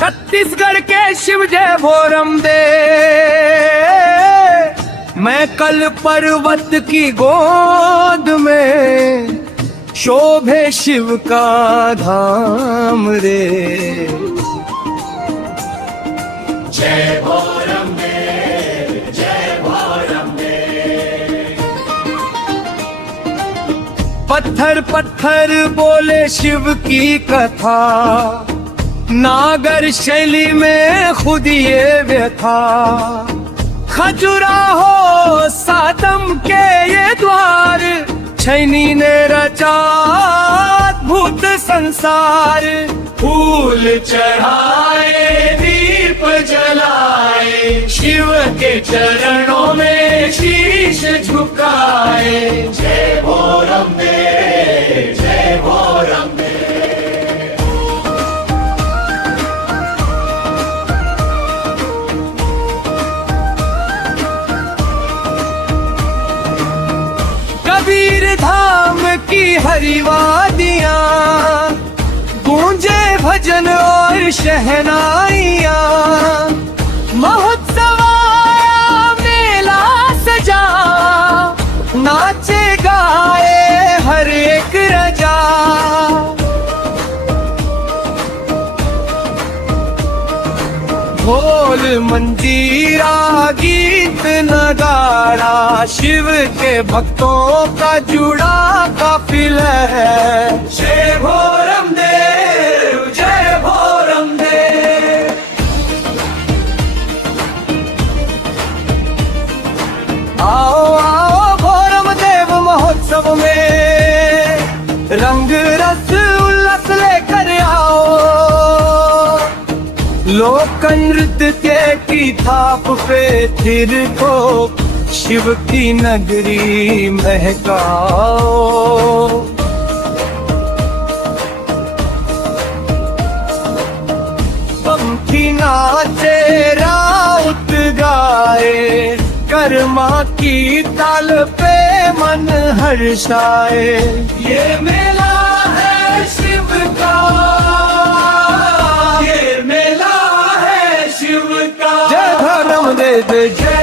छत्तीसगढ़ के शिव जय भोरम दे, मैं कल पर्वत की गोद में, शोभे शिव का धाम रे। जय भोरम दे, जय भोरम दे। पत्थर पत्थर बोले शिव की कथा, नागर शैली में खुद ये व्यथा। खजुराहो सातम के ये द्वार, छैनी ने रचा अद्भुत संसार। फूल चढ़ाए दीप जलाए, शिव के चरणों में शीश झुकाए। जय भोरम दे, जय भोरम दे। कबीर धाम की हरी वादियां, गूंजे भजन और शहनाइयां। महोत्सव आया, मेला सजा, नाचे गाए हर एक रजा। ढोल मंजीरा गीत नगाड़ा, शिव के भक्तों का जुड़ा काफिला है। जय भोरम दे, जय भोरम दे। आओ आओ भोरम देव महोत्सव में, रंग रस उल्लास लेकर आओ। लोक नृत्य की थाप पे थिरको, शिव की नगरी महकाओ। पंखी नाचे राउत गाए, कर्मा की ताल पे मन हर्षाए। ये मेला है शिव का, ये मेला है शिव का। जय भोरम दे, जय